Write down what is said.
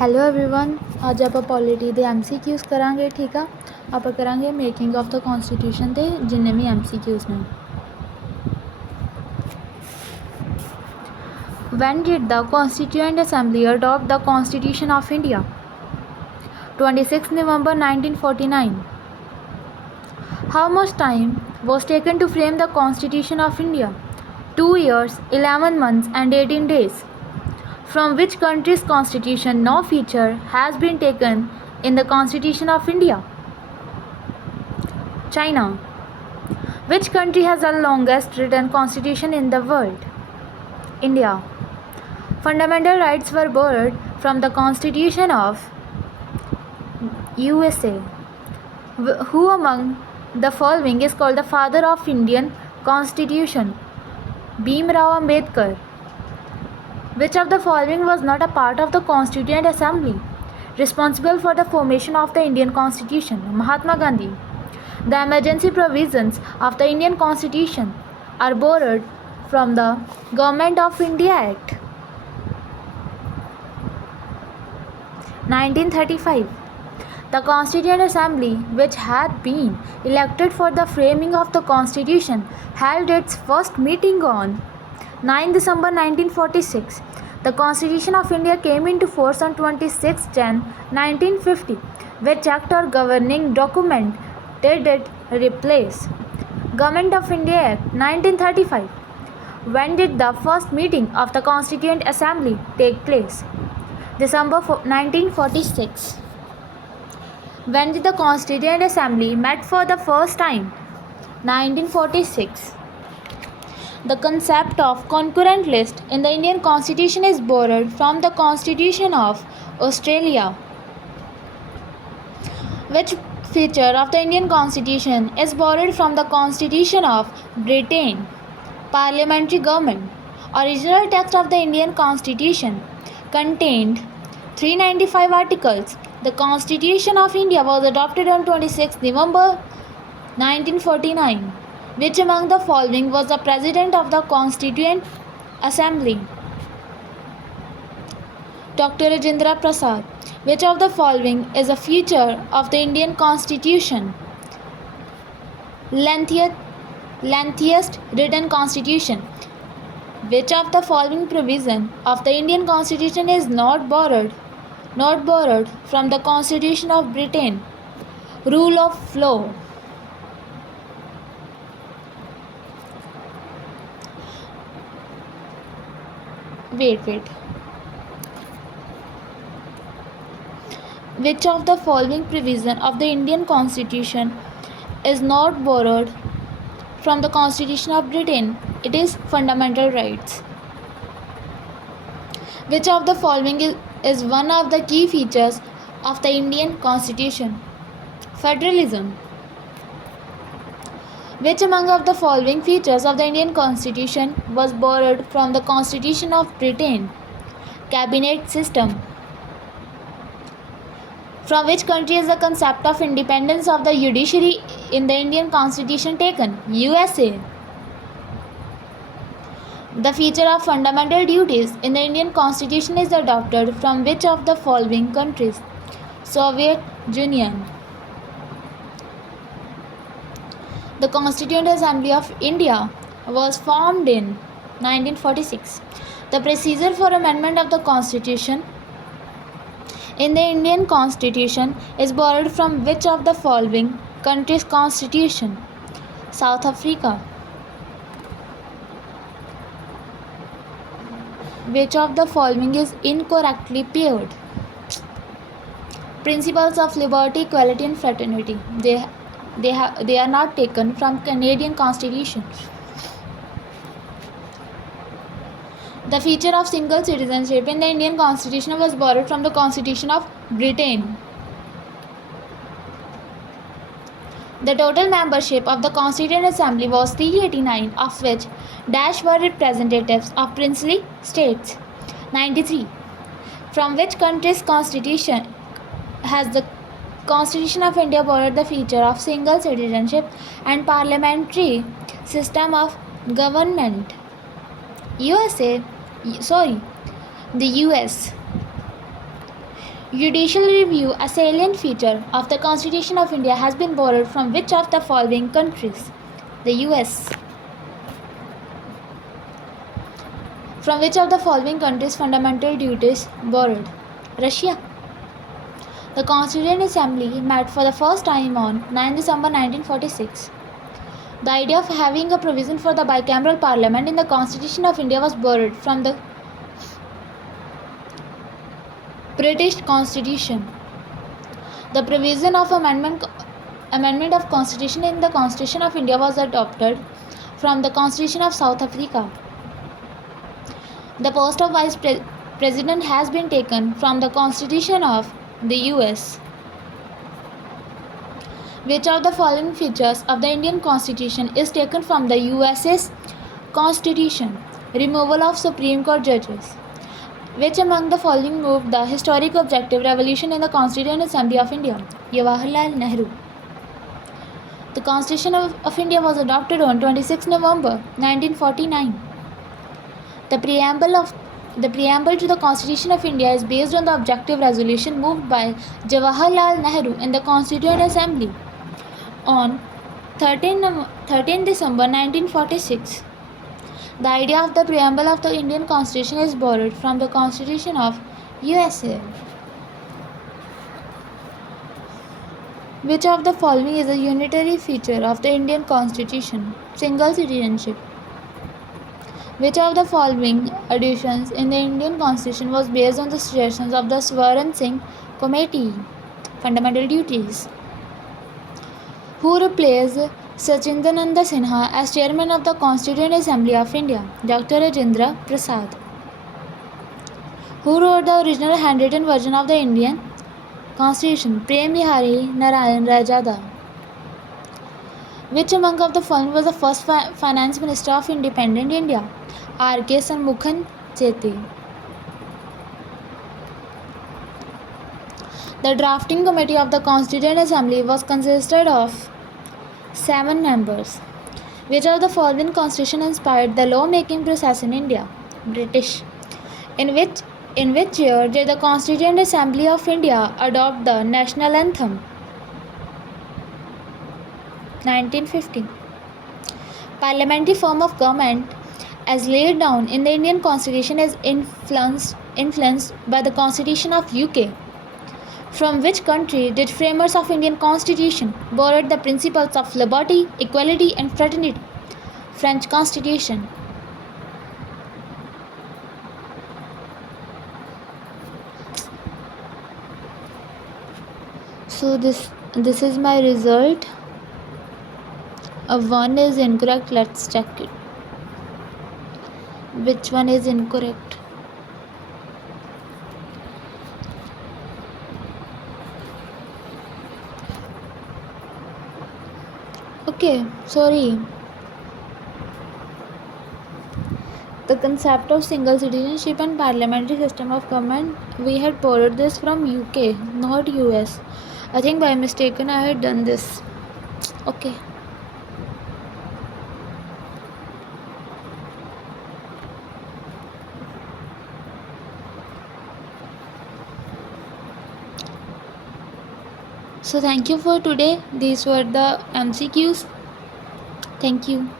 Hello everyone, ਅੱਜ ਆਪਾਂ polity ਦੇ MCQs ਕਰਾਂਗੇ। ਠੀਕ ਆ, ਆਪਾਂ ਕਰਾਂਗੇ ਮੇਕਿੰਗ ਆਫ ਦਾ ਕਨਸਟੀਟਿਊਸ਼ਨ ਦੇ ਜਿੰਨੇ ਵੀ MCQs ਨੇ। When did the Constituent Assembly adopt the Constitution of India? 26 November 1949. How much time was taken to frame the Constitution of India? 2 years, 11 months and 18 days. From which country's constitution no feature has been taken in the Constitution of India? China. Which country has the longest written constitution in the world? India. Fundamental rights were borrowed from the Constitution of USA. Who among the following is called the father of Indian Constitution? Bhimrao Ambedkar. Which of the following was not a part of the Constituent Assembly responsible for the formation of the Indian Constitution? Mahatma Gandhi. The emergency provisions of the Indian Constitution are borrowed from the Government of India Act. 1935. The Constituent Assembly, which had been elected for the framing of the Constitution, held its first meeting on 9 December 1946. The Constitution of India came into force on 26 Jan 1950. Which act or governing document did it replace? Government of India Act 1935. When did the first meeting of the Constituent Assembly take place? December 1946. When did the Constituent Assembly met for the first time? 1946. The concept of concurrent list in the Indian Constitution is borrowed from the Constitution of Australia. Which feature of the Indian Constitution is borrowed from the Constitution of Britain? Parliamentary government. Original text of the Indian Constitution contained 395 articles. The Constitution of India was adopted on 26 November 1949. Which among the following was the President of the Constituent Assembly? Dr. Rajendra Prasad. Which of the following is a feature of the Indian Constitution? Lengthiest written constitution. Which of the following provision of the Indian Constitution is not borrowed from the Constitution of Britain? Rule of law. Wait. Which of the following provision of the Indian Constitution is not borrowed from the Constitution of Britain? It is fundamental rights. Which of the following is one of the key features of the Indian Constitution? Federalism. Which among of the following features of the Indian Constitution was borrowed from the Constitution of Britain? Cabinet system. From which country is the concept of independence of the judiciary in the Indian Constitution taken? USA. The feature of fundamental duties in the Indian Constitution is adopted from which of the following countries? Soviet Union. The Constituent Assembly of India was formed in 1946. The procedure for amendment of the Constitution in the Indian Constitution is borrowed from which of the following country's constitution? South Africa. Which of the following is incorrectly paired? Principles of liberty, equality and fraternity. They are not taken from Canadian Constitution. The feature of single citizenship in the Indian Constitution was borrowed from the Constitution of Britain. The total membership of the Constituent Assembly was 389, of which dash were representatives of princely states. 93. From which country's constitution has the Constitution of India borrowed the feature of single citizenship and parliamentary system of government? The US. Judicial review, a salient feature of the Constitution of India, has been borrowed from which of the following countries? The US. From which of the following countries fundamental duties borrowed? Russia. The Constituent Assembly met for the first time on 9 December 1946. The idea of having a provision for the bicameral parliament in the Constitution of India was borrowed from the British Constitution. The provision of amendment of Constitution in the Constitution of India was adopted from the Constitution of South Africa. The post of Vice President has been taken from the Constitution of the US. Which of the following features of the Indian Constitution is taken from the US's Constitution? Removal of Supreme Court judges. Which among the following moved the historic objective revolution in the Constituent Assembly of India? Jawaharlal Nehru. The Constitution of India was adopted on 26 November 1949. The preamble to the Constitution of India is based on the objective resolution moved by Jawaharlal Nehru in the Constituent Assembly on 13 December 1946. The idea of the preamble of the Indian Constitution is borrowed from the Constitution of USA. Which of the following is a unitary feature of the Indian Constitution? Single citizenship. Which of the following additions in the Indian Constitution was based on the suggestions of the Swaran Singh Committee? Fundamental duties. Who replaced Sachindananda Sinha as chairman of the Constituent Assembly of India? Dr. Rajendra Prasad. Who wrote the original handwritten version of the Indian Constitution? Prem Bihari Narayan Rajada. Which among of the following was the first finance minister of independent India? R.K. Shanmughan Chetty. The drafting committee of the Constituent Assembly was consisted of 7 members. Which of the following constitution inspired the law-making process in India? British. In which year did the Constituent Assembly of India adopt the national anthem? 1950. Parliamentary form of government as laid down in the Indian Constitution is influenced by the Constitution of UK. From which country did framers of Indian Constitution borrow the principles of liberty, equality and fraternity? French Constitution. So this is my result. One is incorrect. Let's check it. Which one is incorrect? Okay, sorry. The concept of single citizenship and parliamentary system of government, we had borrowed this from UK, not US. I think by mistake I had done this. Okay. So thank you for today. These were the MCQs. Thank you.